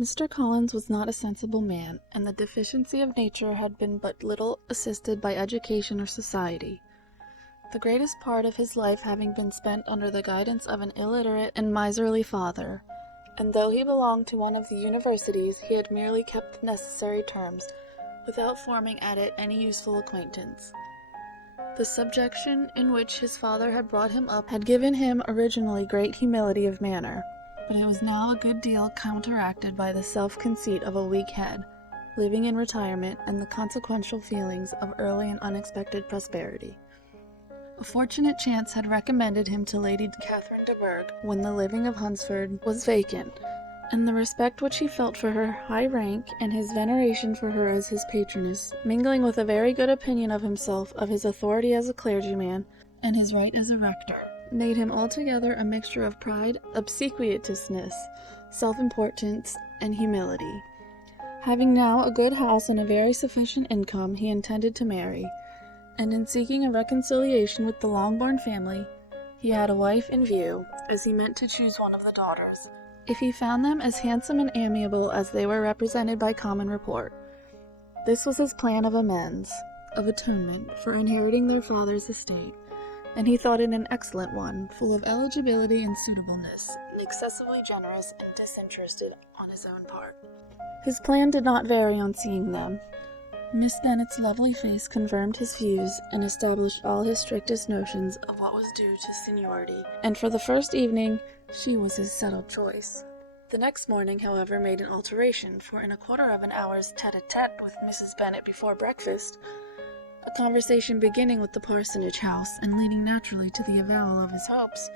Mr. Collins was not a sensible man, and the deficiency of nature had been but little assisted by education or society, the greatest part of his life having been spent under the guidance of an illiterate and miserly father, and though he belonged to one of the universities, he had merely kept the necessary terms, without forming at it any useful acquaintance. The subjection in which his father had brought him up had given him originally great humility of manner, but it was now a good deal counteracted by the self-conceit of a weak head, living in retirement, and the consequential feelings of early and unexpected prosperity. A fortunate chance had recommended him to Lady Catherine de Bourgh when the living of Hunsford was vacant, and the respect which he felt for her high rank, and his veneration for her as his patroness, mingling with a very good opinion of himself, of his authority as a clergyman, and his right as a rector, made him altogether a mixture of pride, obsequiousness, self-importance, and humility. Having now a good house and a very sufficient income, he intended to marry, and in seeking a reconciliation with the Longbourn family, he had a wife in view, as he meant to choose one of the daughters, if he found them as handsome and amiable as they were represented by common report. This was his plan of amends, of atonement, for inheriting their father's estate, and he thought it an excellent one, full of eligibility and suitableness, and excessively generous and disinterested on his own part. His plan did not vary on seeing them. Miss Bennet's lovely face confirmed his views, and established all his strictest notions of what was due to seniority, and for the first evening she was his settled choice. The next morning, however, made an alteration, for in a quarter of an hour's tete-a-tete with Mrs. Bennet before breakfast, a conversation beginning with the parsonage house, and leading naturally to the avowal of his hopes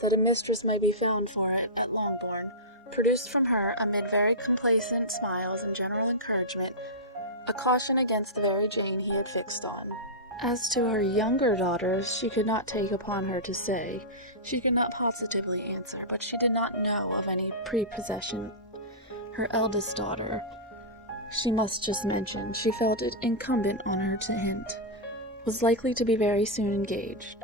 that a mistress might be found for it at Longbourn, produced from her, amid very complacent smiles and general encouragement, a caution against the very Jane he had fixed on. As to her younger daughters, she could not take upon her to say. She could not positively answer, but she did not know of any prepossession. Her eldest daughter, she must just mention, she felt it incumbent on her to hint, was likely to be very soon engaged.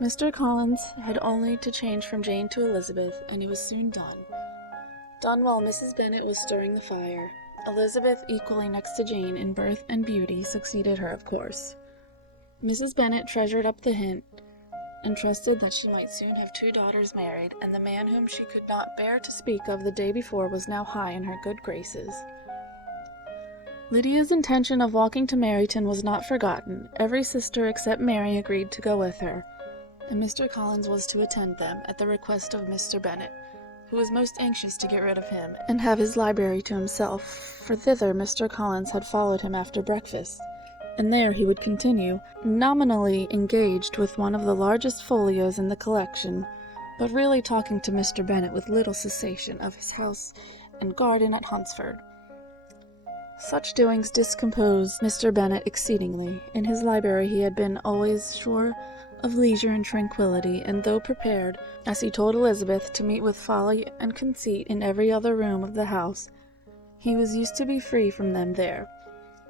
Mr. Collins had only to change from Jane to Elizabeth, and it was soon done. Done while Mrs. Bennet was stirring the fire. Elizabeth, equally next to Jane in birth and beauty, succeeded her, of course. Mrs. Bennet treasured up the hint, and trusted that she might soon have 2 daughters married, and the man whom she could not bear to speak of the day before was now high in her good graces. Lydia's intention of walking to Meryton was not forgotten. Every sister except Mary agreed to go with her, and Mr. Collins was to attend them, at the request of Mr. Bennet, who was most anxious to get rid of him, and have his library to himself, for thither Mr. Collins had followed him after breakfast, and there he would continue, nominally engaged with one of the largest folios in the collection, but really talking to Mr. Bennet with little cessation of his house and garden at Hunsford. Such doings discomposed Mr. Bennet exceedingly. In his library he had been always sure of leisure and tranquillity, and though prepared, as he told Elizabeth, to meet with folly and conceit in every other room of the house, he was used to be free from them there.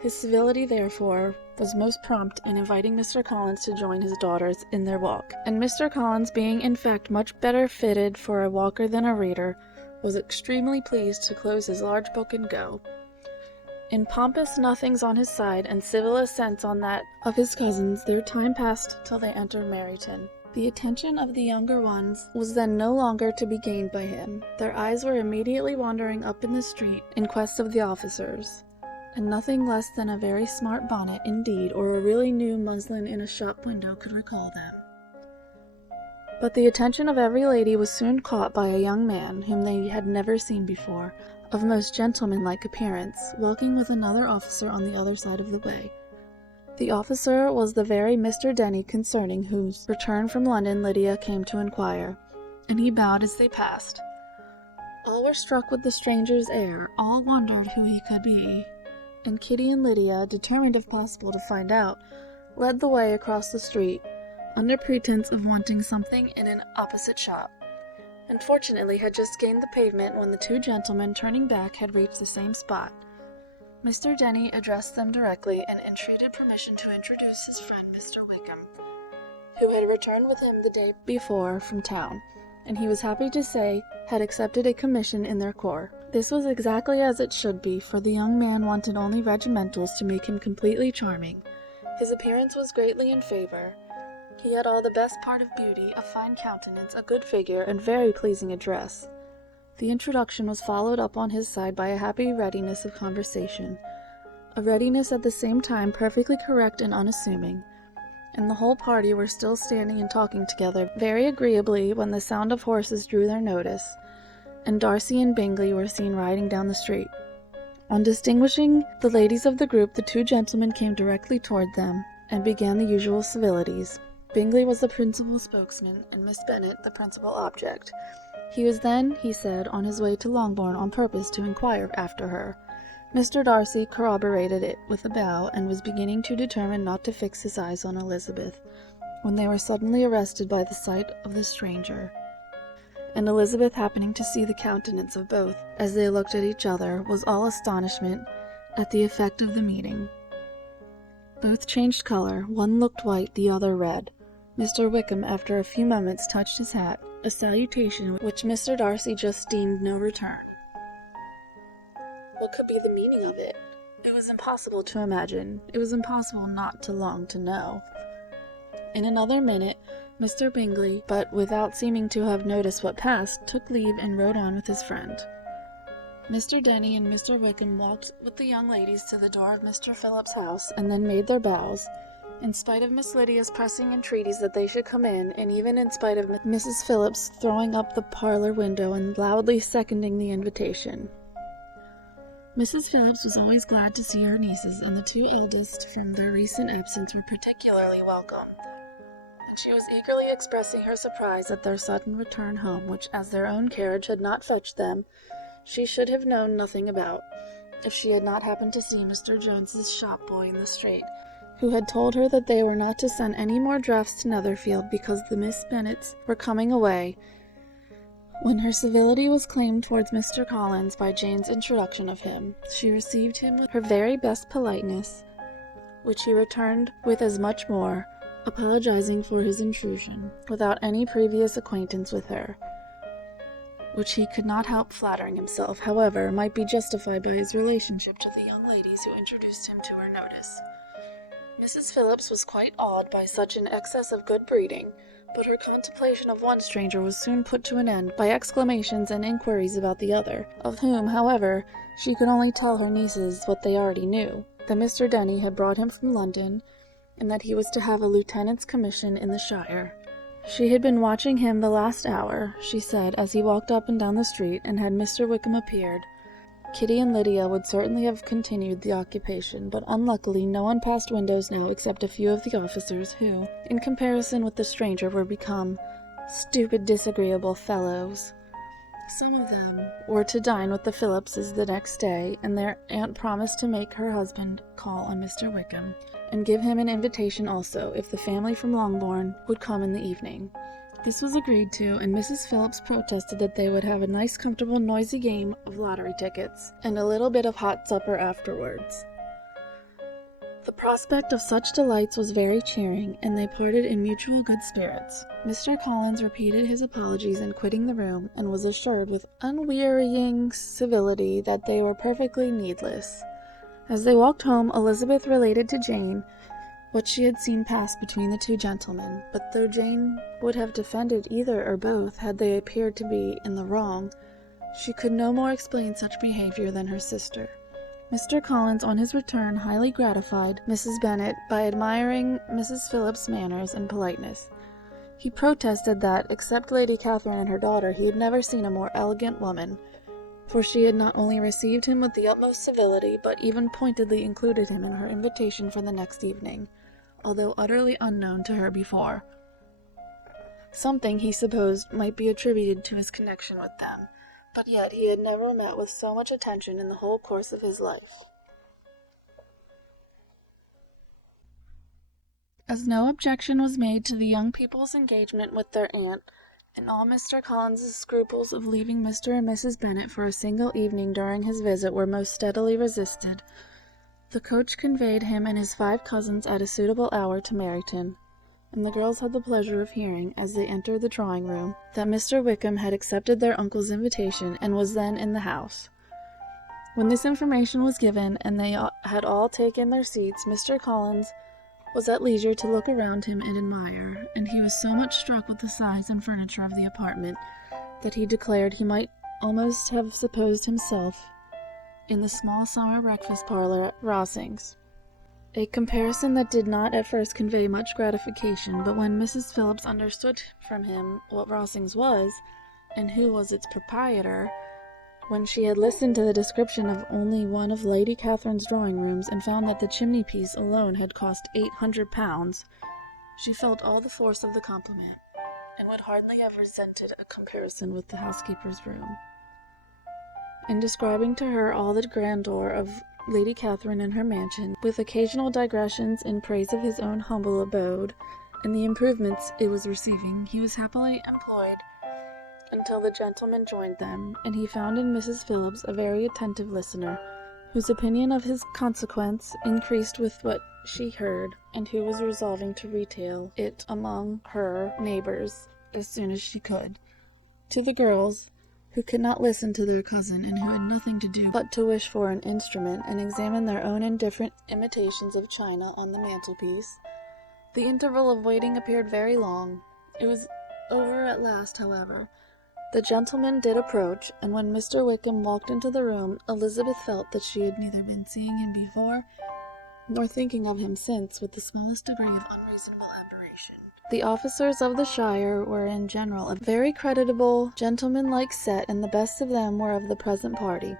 His civility, therefore, was most prompt in inviting Mr. Collins to join his daughters in their walk, and Mr. Collins, being in fact much better fitted for a walker than a reader, was extremely pleased to close his large book and go. In pompous nothings on his side, and civil assents on that of his cousins, their time passed till they entered Meryton. The attention of the younger ones was then no longer to be gained by him. Their eyes were immediately wandering up in the street in quest of the officers, and nothing less than a very smart bonnet indeed, or a really new muslin in a shop window, could recall them. But the attention of every lady was soon caught by a young man, whom they had never seen before, of most gentlemanlike appearance, walking with another officer on the other side of the way. The officer was the very Mr. Denny concerning whose return from London Lydia came to inquire, and he bowed as they passed. All were struck with the stranger's air, all wondered who he could be, and Kitty and Lydia, determined if possible to find out, led the way across the street, under pretense of wanting something in an opposite shop, and fortunately had just gained the pavement when the 2 gentlemen, turning back, had reached the same spot. Mr. Denny addressed them directly, and entreated permission to introduce his friend Mr. Wickham, who had returned with him the day before from town, and he was happy to say had accepted a commission in their corps. This was exactly as it should be, for the young man wanted only regimentals to make him completely charming. His appearance was greatly in favor. He had all the best part of beauty, a fine countenance, a good figure, and very pleasing address. The introduction was followed up on his side by a happy readiness of conversation, a readiness at the same time perfectly correct and unassuming, and the whole party were still standing and talking together very agreeably when the sound of horses drew their notice, and Darcy and Bingley were seen riding down the street. On distinguishing the ladies of the group, the two gentlemen came directly toward them, and began the usual civilities. Bingley was the principal spokesman, and Miss Bennet the principal object. He was then, he said, on his way to Longbourn on purpose to inquire after her. Mr. Darcy corroborated it with a bow, and was beginning to determine not to fix his eyes on Elizabeth, when they were suddenly arrested by the sight of the stranger. And Elizabeth, happening to see the countenance of both, as they looked at each other, was all astonishment at the effect of the meeting. Both changed colour, one looked white, the other red. Mr. Wickham, after a few moments, touched his hat, a salutation which Mr. Darcy just deemed no return. What could be the meaning of it? It was impossible to imagine. It was impossible not to long to know. In another minute, Mr. Bingley, but without seeming to have noticed what passed, took leave and rode on with his friend. Mr. Denny and Mr. Wickham walked with the young ladies to the door of Mr. Phillips's house, and then made their bows, in spite of Miss Lydia's pressing entreaties that they should come in, and even in spite of Mrs. Phillips throwing up the parlour window and loudly seconding the invitation. Mrs. Phillips was always glad to see her nieces, and the two eldest from their recent absence were particularly welcome, and she was eagerly expressing her surprise at their sudden return home, which, as their own carriage had not fetched them, she should have known nothing about, if she had not happened to see Mr. Jones's shop boy in the street, who had told her that they were not to send any more drafts to Netherfield because the Miss Bennets were coming away. When her civility was claimed towards Mr. Collins by Jane's introduction of him, she received him with her very best politeness, which he returned with as much more, apologizing for his intrusion, without any previous acquaintance with her, which he could not help flattering himself, however, might be justified by his relationship to the young ladies who introduced him to her notice. Mrs. Phillips was quite awed by such an excess of good breeding, but her contemplation of one stranger was soon put to an end by exclamations and inquiries about the other, of whom, however, she could only tell her nieces what they already knew, that Mr. Denny had brought him from London, and that he was to have a lieutenant's commission in the shire. She had been watching him the last hour, she said, as he walked up and down the street, and had Mr. Wickham appeared, Kitty and Lydia would certainly have continued the occupation, but unluckily no one passed windows now except a few of the officers, who, in comparison with the stranger, were become stupid, disagreeable fellows. Some of them were to dine with the Phillipses the next day, and their aunt promised to make her husband call on Mr. Wickham, and give him an invitation also, if the family from Longbourn would come in the evening. This was agreed to, and Mrs. Phillips protested that they would have a nice, comfortable, noisy game of lottery tickets, and a little bit of hot supper afterwards. The prospect of such delights was very cheering, and they parted in mutual good spirits. Mr. Collins repeated his apologies in quitting the room, and was assured with unwearying civility that they were perfectly needless. As they walked home, Elizabeth related to Jane what she had seen pass between the two gentlemen, but though Jane would have defended either or both had they appeared to be in the wrong, she could no more explain such behaviour than her sister. Mr. Collins, on his return, highly gratified Mrs. Bennet by admiring Mrs. Phillips's manners and politeness. He protested that, except Lady Catherine and her daughter, he had never seen a more elegant woman, for she had not only received him with the utmost civility, but even pointedly included him in her invitation for the next evening, although utterly unknown to her before. Something, he supposed, might be attributed to his connection with them, but yet he had never met with so much attention in the whole course of his life. As no objection was made to the young people's engagement with their aunt, and all Mr. Collins's scruples of leaving Mr. and Mrs. Bennet for a single evening during his visit were most steadily resisted, the coach conveyed him and his 5 cousins at a suitable hour to Meryton, and the girls had the pleasure of hearing, as they entered the drawing-room, that Mr. Wickham had accepted their uncle's invitation and was then in the house. When this information was given, and they had all taken their seats, Mr. Collins was at leisure to look around him and admire, and he was so much struck with the size and furniture of the apartment that he declared he might almost have supposed himself in the small summer breakfast parlor at Rossing's. A comparison that did not at first convey much gratification, but when Mrs. Phillips understood from him what Rossing's was, and who was its proprietor, when she had listened to the description of only one of Lady Catherine's drawing rooms, and found that the chimney-piece alone had cost £800, she felt all the force of the compliment, and would hardly have resented a comparison with the housekeeper's room. In describing to her all the grandeur of Lady Catherine and her mansion, with occasional digressions in praise of his own humble abode, and the improvements it was receiving, he was happily employed until the gentlemen joined them, and he found in Mrs. Phillips a very attentive listener, whose opinion of his consequence increased with what she heard, and who was resolving to retail it among her neighbours as soon as she could. To the girls, who could not listen to their cousin, and who had nothing to do but to wish for an instrument and examine their own indifferent imitations of china on the mantelpiece, the interval of waiting appeared very long. It was over at last, however. The gentlemen did approach, and when Mr. Wickham walked into the room, Elizabeth felt that she had neither been seeing him before, nor thinking of him since, with the smallest degree of unreasonable admiration. The officers of the shire were in general a very creditable, gentlemanlike set, and the best of them were of the present party.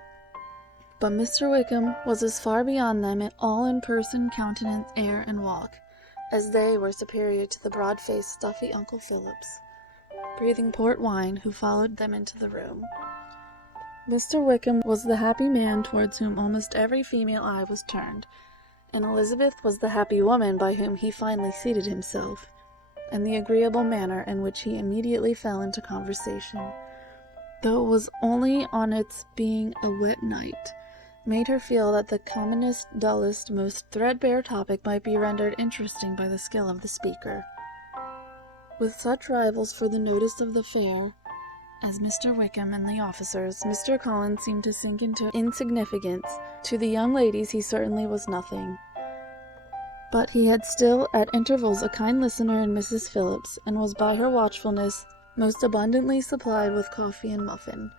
But Mr. Wickham was as far beyond them all in person, countenance, air, and walk, as they were superior to the broad-faced, stuffy Uncle Phillips, breathing port wine, who followed them into the room. Mr. Wickham was the happy man towards whom almost every female eye was turned, and Elizabeth was the happy woman by whom he finally seated himself, and the agreeable manner in which he immediately fell into conversation, though it was only on its being a wet night, made her feel that the commonest, dullest, most threadbare topic might be rendered interesting by the skill of the speaker. With such rivals for the notice of the fair as Mr. Wickham and the officers, Mr. Collins seemed to sink into insignificance. To the young ladies he certainly was nothing, but he had still at intervals a kind listener in Mrs. Phillips, and was by her watchfulness most abundantly supplied with coffee and muffin.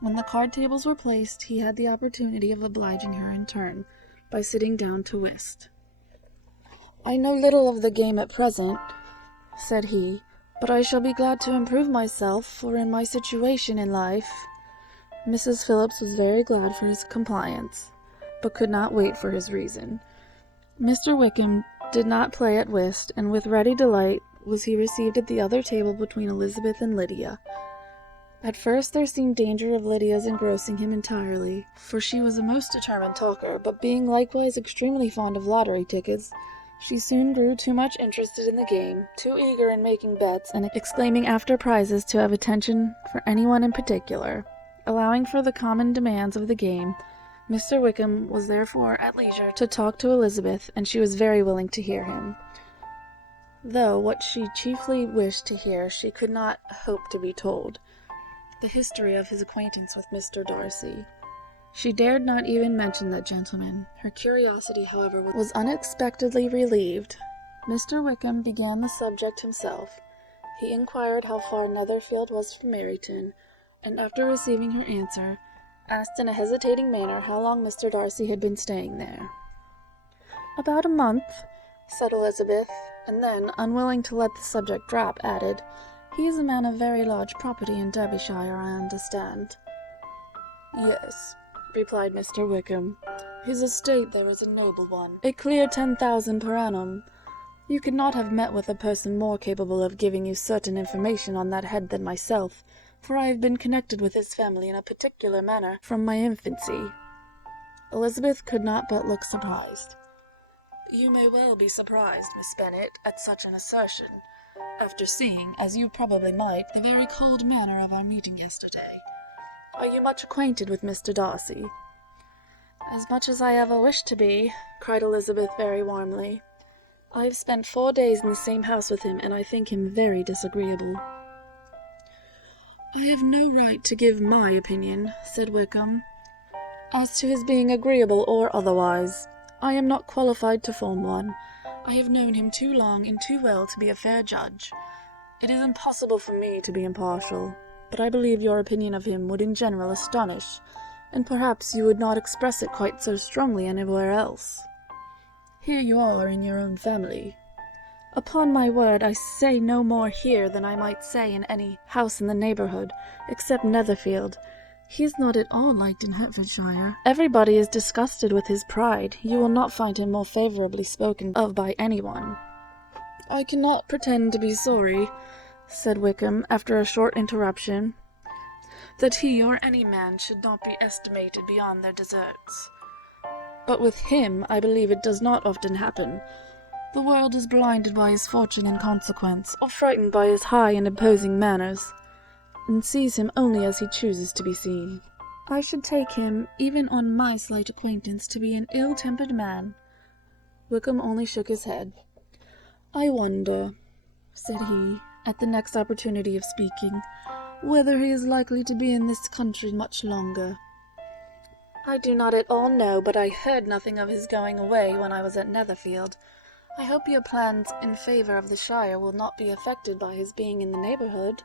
When the card tables were placed, he had the opportunity of obliging her in turn, by sitting down to whist. "I know little of the game at present," said he, "but I shall be glad to improve myself, for in my situation in life—" Mrs. Phillips was very glad for his compliance, but could not wait for his reason. Mr. Wickham did not play at whist, and with ready delight was he received at the other table between Elizabeth and Lydia. At first there seemed danger of Lydia's engrossing him entirely, for she was a most determined talker, but being likewise extremely fond of lottery tickets, she soon grew too much interested in the game, too eager in making bets and exclaiming after prizes, to have attention for anyone in particular. Allowing for the common demands of the game, Mr. Wickham was therefore at leisure to talk to Elizabeth, and she was very willing to hear him, though what she chiefly wished to hear she could not hope to be told, the history of his acquaintance with Mr. Darcy. She dared not even mention that gentleman. Her curiosity, however, was unexpectedly relieved. Mr. Wickham began the subject himself. He inquired how far Netherfield was from Meryton, and after receiving her answer, asked in a hesitating manner how long Mr. Darcy had been staying there. "About a month," said Elizabeth, and then, unwilling to let the subject drop, added, "He is a man of very large property in Derbyshire, I understand." "Yes," replied Mr. Wickham. "His estate there is a noble one, a clear 10,000 per annum. You could not have met with a person more capable of giving you certain information on that head than myself, for I have been connected with his family in a particular manner from my infancy." Elizabeth could not but look surprised. "You may well be surprised, Miss Bennet, at such an assertion, after seeing, as you probably might, the very cold manner of our meeting yesterday. Are you much acquainted with Mr. Darcy?" "As much as I ever wished to be," cried Elizabeth very warmly. "I have spent 4 days in the same house with him, and I think him very disagreeable." "I have no right to give my opinion," said Wickham. As to his being agreeable or otherwise, I am not qualified to form one. I have known him too long and too well to be a fair judge. It is impossible for me to be impartial, but I believe your opinion of him would in general astonish, and perhaps you would not express it quite so strongly anywhere else. Here you are in your own family. Upon my word, I say no more here than I might say in any house in the neighbourhood, except Netherfield. He is not at all liked in Hertfordshire. Everybody is disgusted with his pride. You will not find him more favourably spoken of by anyone. I cannot pretend to be sorry, said Wickham, after a short interruption, that he or any man should not be estimated beyond their deserts. But with him, I believe it does not often happen. The world is blinded by his fortune and consequence, or frightened by his high and imposing manners, and sees him only as he chooses to be seen. I should take him, even on my slight acquaintance, to be an ill-tempered man. Wickham only shook his head. I wonder, said he, at the next opportunity of speaking, whether he is likely to be in this country much longer. I do not at all know, but I heard nothing of his going away when I was at Netherfield. I hope your plans in favour of the Shire will not be affected by his being in the neighbourhood.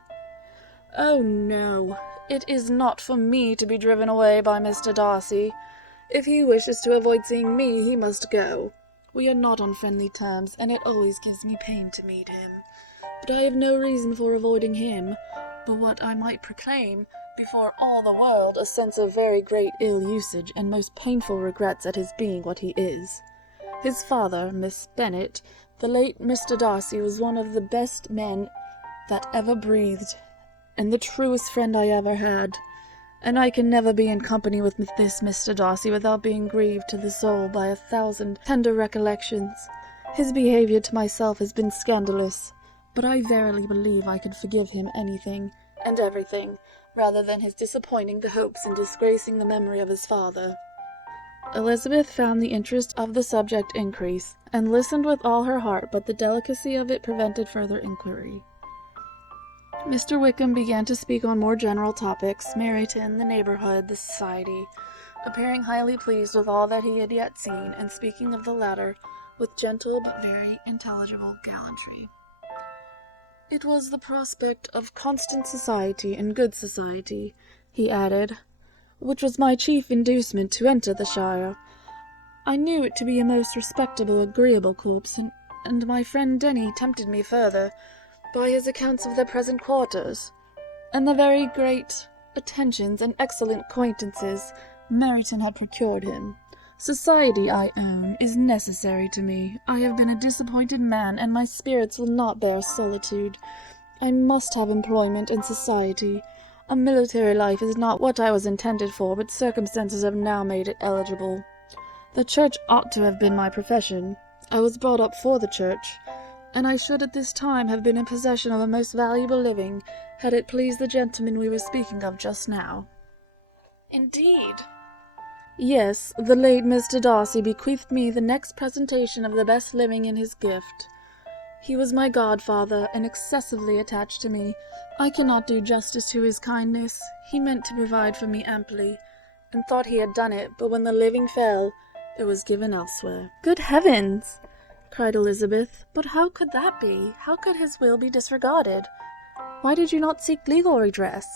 Oh, no, it is not for me to be driven away by Mr. Darcy. If he wishes to avoid seeing me, he must go. We are not on friendly terms, and it always gives me pain to meet him. But I have no reason for avoiding him, but what I might proclaim before all the world a sense of very great ill-usage and most painful regrets at his being what he is. His father, Miss Bennet, the late Mr. Darcy, was one of the best men that ever breathed, and the truest friend I ever had, and I can never be in company with this Mr. Darcy without being grieved to the soul by 1,000 tender recollections. His behaviour to myself has been scandalous, but I verily believe I could forgive him anything and everything, rather than his disappointing the hopes and disgracing the memory of his father. Elizabeth found the interest of the subject increase, and listened with all her heart, but the delicacy of it prevented further inquiry. Mr. Wickham began to speak on more general topics, Meryton, the neighbourhood, the society, appearing highly pleased with all that he had yet seen, and speaking of the latter with gentle but very intelligible gallantry. It was the prospect of constant society and good society, he added, which was my chief inducement to enter the Shire. I knew it to be a most respectable, agreeable corps, and my friend Denny tempted me further by his accounts of their present quarters, and the very great attentions and excellent acquaintances Meryton had procured him. Society, I own, is necessary to me. I have been a disappointed man, and my spirits will not bear solitude. I must have employment and society. A military life is not what I was intended for, but circumstances have now made it eligible. The church ought to have been my profession. I was brought up for the church, and I should at this time have been in possession of a most valuable living, had it pleased the gentleman we were speaking of just now. Indeed? Yes, the late Mr. Darcy bequeathed me the next presentation of the best living in his gift. He was my godfather, and excessively attached to me. I cannot do justice to his kindness. He meant to provide for me amply, and thought he had done it, but when the living fell, it was given elsewhere. Good heavens! Cried Elizabeth. But how could that be? How could his will be disregarded? Why did you not seek legal redress?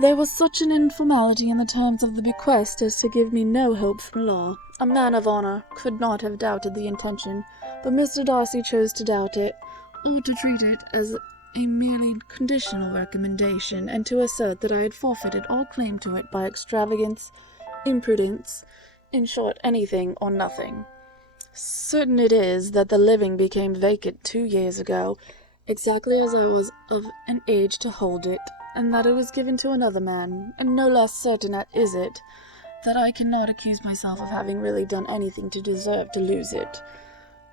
There was such an informality in the terms of the bequest as to give me no hope from law. A man of honour could not have doubted the intention, but Mr. Darcy chose to doubt it, or to treat it as a merely conditional recommendation, and to assert that I had forfeited all claim to it by extravagance, imprudence, in short, anything or nothing. Certain it is that the living became vacant 2 years ago, exactly as I was of an age to hold it, and that it was given to another man, and no less certain is it that I cannot accuse myself of having really done anything to deserve to lose it.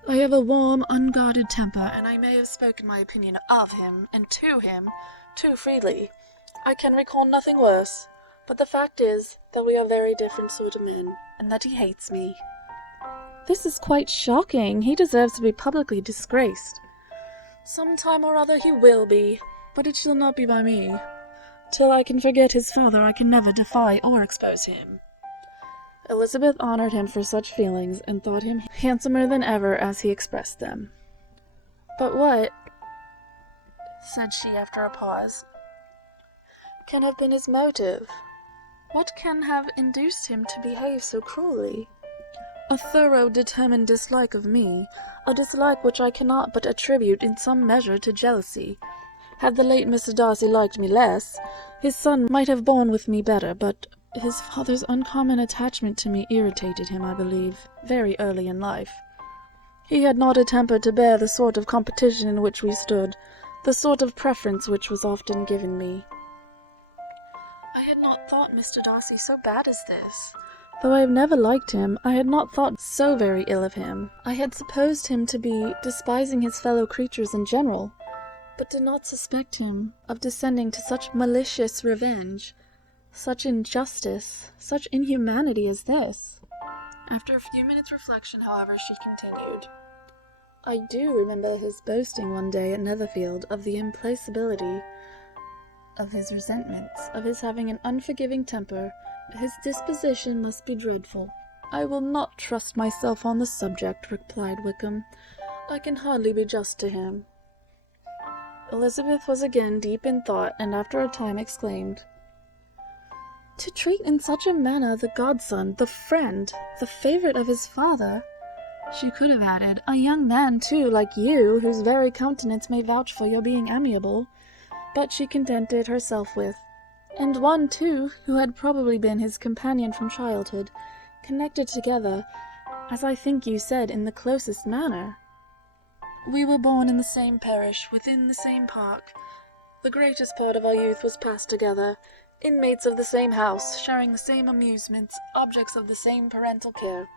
I have a warm, unguarded temper, and I may have spoken my opinion of him, and to him, too freely. I can recall nothing worse, but the fact is that we are very different sort of men, and that he hates me. This is quite shocking. He deserves to be publicly disgraced. Some time or other he will be, but it shall not be by me. Till I can forget his father, I can never defy or expose him. Elizabeth honored him for such feelings, and thought him handsomer than ever as he expressed them. "But what," said she after a pause, "can have been his motive? What can have induced him to behave so cruelly? A thorough, determined dislike of me, a dislike which I cannot but attribute in some measure to jealousy. Had the late Mr. Darcy liked me less, his son might have borne with me better, but his father's uncommon attachment to me irritated him, I believe, very early in life. He had not a temper to bear the sort of competition in which we stood, the sort of preference which was often given me. I had not thought Mr. Darcy so bad as this. Though I have never liked him, I had not thought so very ill of him. I had supposed him to be despising his fellow creatures in general, but did not suspect him of descending to such malicious revenge, such injustice, such inhumanity as this." After a few minutes' reflection, however, she continued, "I do remember his boasting one day at Netherfield of the implacability of his resentments, of his having an unforgiving temper. His disposition must be dreadful." "I will not trust myself on the subject," replied Wickham. "I can hardly be just to him." Elizabeth was again deep in thought, and after a time exclaimed, "To treat in such a manner the godson, the friend, the favourite of his father," she could have added, "a young man, too, like you, whose very countenance may vouch for your being amiable," but she contented herself with, "and one, too, who had probably been his companion from childhood, connected together, as I think you said, in the closest manner. We were born in the same parish, within the same park. The greatest part of our youth was passed together, inmates of the same house, sharing the same amusements, objects of the same parental care.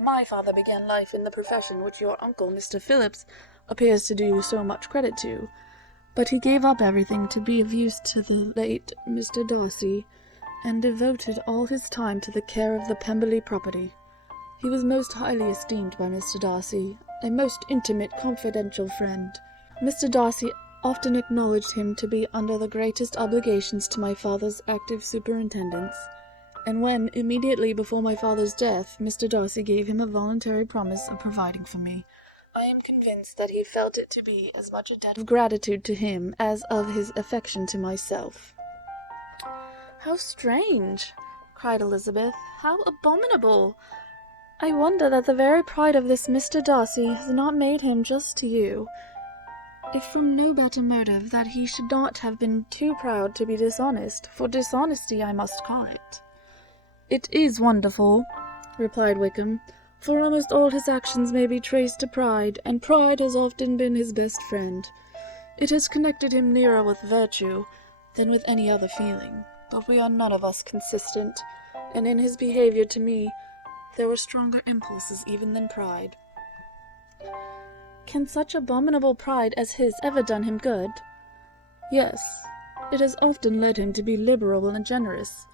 My father began life in the profession which your uncle, Mr. Phillips, appears to do so much credit to, but he gave up everything to be of use to the late Mr. Darcy, and devoted all his time to the care of the Pemberley property. He was most highly esteemed by Mr. Darcy, a most intimate, confidential friend. Mr. Darcy often acknowledged him to be under the greatest obligations to my father's active superintendence, and when, immediately before my father's death, Mr. Darcy gave him a voluntary promise of providing for me, I am convinced that he felt it to be as much a debt of gratitude to him as of his affection to myself." "How strange!" cried Elizabeth. "How abominable! I wonder that the very pride of this Mr. Darcy has not made him just to you, if from no better motive, that he should not have been too proud to be dishonest, for dishonesty I must call it." "It is wonderful," replied Wickham, "for almost all his actions may be traced to pride, and pride has often been his best friend. It has connected him nearer with virtue than with any other feeling, but we are none of us consistent, and in his behaviour to me there were stronger impulses even than pride." "Can such abominable pride as his ever done him good?" "Yes, it has often led him to be liberal and generous,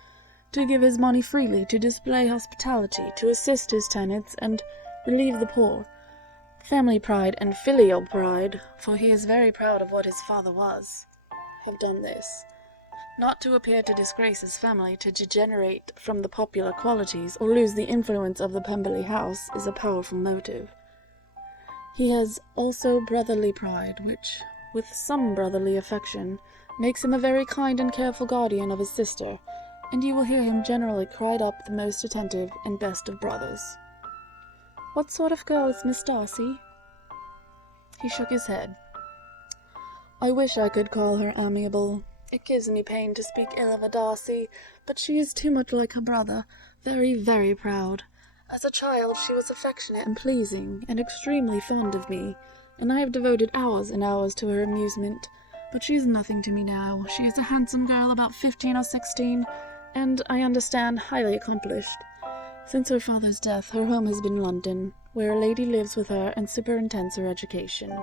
to give his money freely, to display hospitality, to assist his tenants, and relieve the poor. Family pride and filial pride, for he is very proud of what his father was, have done this. Not to appear to disgrace his family, to degenerate from the popular qualities, or lose the influence of the Pemberley house, is a powerful motive. He has also brotherly pride, which, with some brotherly affection, makes him a very kind and careful guardian of his sister, and you will hear him generally cried up the most attentive and best of brothers." "What sort of girl is Miss Darcy?" He shook his head. "I wish I could call her amiable. It gives me pain to speak ill of a Darcy, but she is too much like her brother, very, very proud. As a child she was affectionate and pleasing, and extremely fond of me, and I have devoted hours and hours to her amusement, but she is nothing to me now. She is a handsome girl about 15 or 16, and, I understand, highly accomplished. Since her father's death, her home has been London, where a lady lives with her and superintends her education."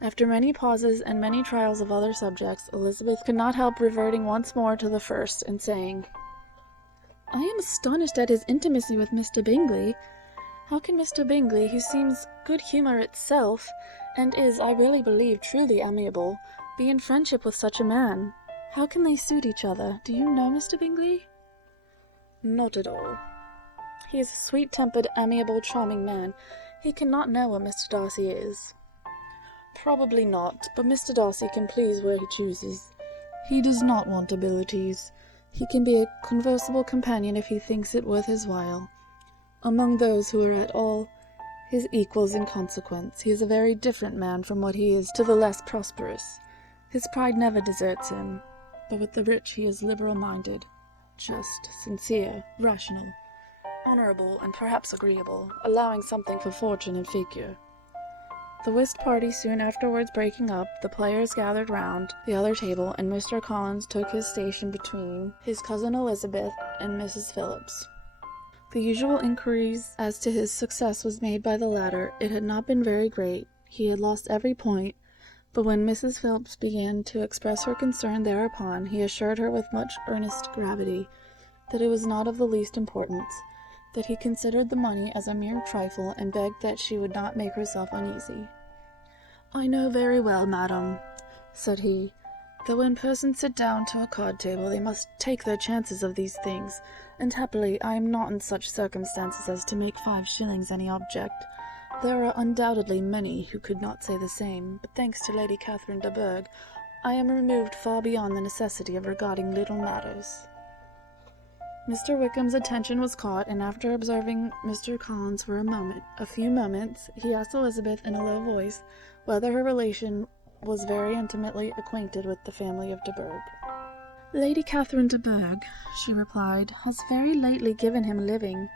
After many pauses and many trials of other subjects, Elizabeth could not help reverting once more to the first, and saying, "I am astonished at his intimacy with Mr. Bingley. How can Mr. Bingley, who seems good humour itself, and is, I really believe, truly amiable, be in friendship with such a man? How can they suit each other? Do you know Mr. Bingley?" Not at all. He is a sweet-tempered, amiable, charming man. He cannot know what Mr. Darcy is. Probably not, but Mr. Darcy can please where he chooses. He does not want abilities. He can be a conversable companion if he thinks it worth his while. Among those who are at all his equals in consequence, he is a very different man from what he is to the less prosperous. His pride never deserts him, but with the rich he is liberal-minded, just, sincere, rational, honorable, and perhaps agreeable, allowing something for fortune and figure. The whist party soon afterwards breaking up, the players gathered round the other table, and Mr. Collins took his station between his cousin Elizabeth and Mrs. Phillips. The usual inquiries as to his success was made by the latter. It had not been very great. He had lost every point, but when Mrs. Phillips began to express her concern thereupon, he assured her with much earnest gravity that it was not of the least importance, that he considered the money as a mere trifle, and begged that she would not make herself uneasy. "I know very well, madam," said he, "that when persons sit down to a card-table they must take their chances of these things, and happily I am not in such circumstances as to make 5 shillings any object. There are undoubtedly many who could not say the same, but thanks to Lady Catherine de Bourgh, I am removed far beyond the necessity of regarding little matters." Mr. Wickham's attention was caught, and after observing Mr. Collins for a few moments, he asked Elizabeth in a low voice whether her relation was very intimately acquainted with the family of de Bourgh. "Lady Catherine de Bourgh," she replied, "has very lately given him a living.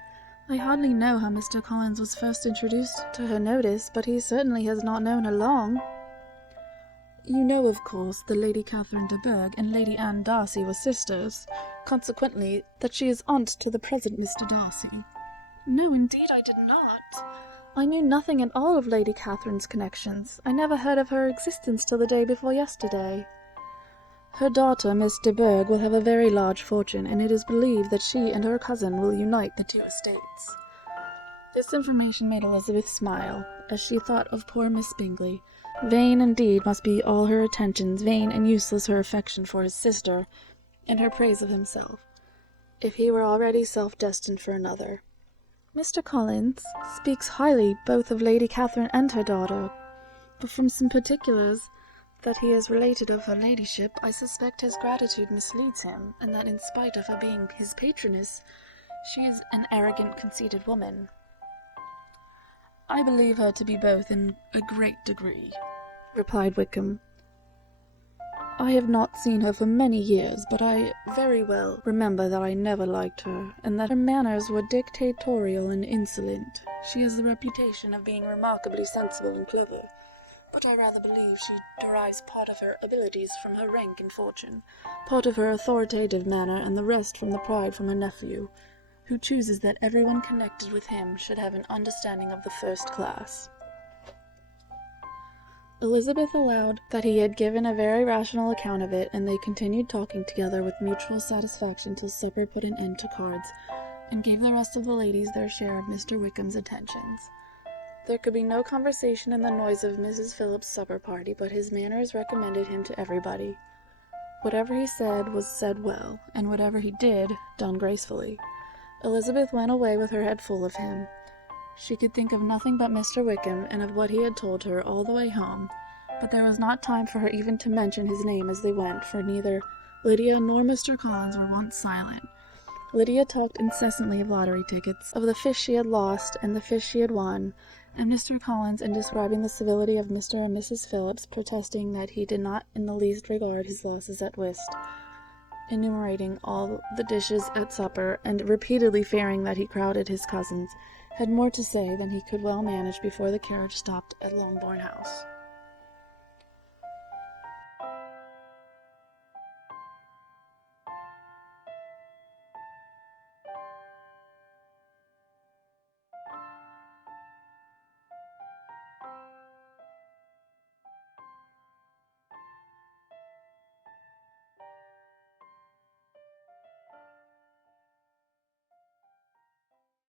I hardly know how Mr. Collins was first introduced to her notice, but he certainly has not known her long." "You know, of course, that Lady Catherine de Bourgh and Lady Anne Darcy were sisters, consequently that she is aunt to the present Mr. Darcy." "No, indeed I did not. I knew nothing at all of Lady Catherine's connections. I never heard of her existence till the day before yesterday." "Her daughter, Miss de Bourgh, will have a very large fortune, and it is believed that she and her cousin will unite the 2 estates." This information made Elizabeth smile, as she thought of poor Miss Bingley. Vain indeed must be all her attentions, vain and useless her affection for his sister, and her praise of himself, if he were already self-destined for another. "Mr. Collins speaks highly both of Lady Catherine and her daughter, but from some particulars that he has related of her ladyship, I suspect his gratitude misleads him, and that in spite of her being his patroness, she is an arrogant, conceited woman." "I believe her to be both in a great degree," replied Wickham. "I have not seen her for many years, but I very well remember that I never liked her, and that her manners were dictatorial and insolent. She has the reputation of being remarkably sensible and clever, but I rather believe she derives part of her abilities from her rank and fortune, part of her authoritative manner, and the rest from the pride from her nephew, who chooses that everyone connected with him should have an understanding of the first class." Elizabeth allowed that he had given a very rational account of it, and they continued talking together with mutual satisfaction till supper put an end to cards, and gave the rest of the ladies their share of Mr. Wickham's attentions. There could be no conversation in the noise of Mrs. Phillips's supper party, but his manners recommended him to everybody. Whatever he said was said well, and whatever he did, done gracefully. Elizabeth went away with her head full of him. She could think of nothing but Mr. Wickham, and of what he had told her all the way home, but there was not time for her even to mention his name as they went, for neither Lydia nor Mr. Collins were once silent. Lydia talked incessantly of lottery tickets, of the fish she had lost and the fish she had won, and Mr. Collins, in describing the civility of Mr. and Mrs. Phillips, protesting that he did not in the least regard his losses at whist, enumerating all the dishes at supper, and repeatedly fearing that he crowded his cousins, had more to say than he could well manage before the carriage stopped at Longbourn House.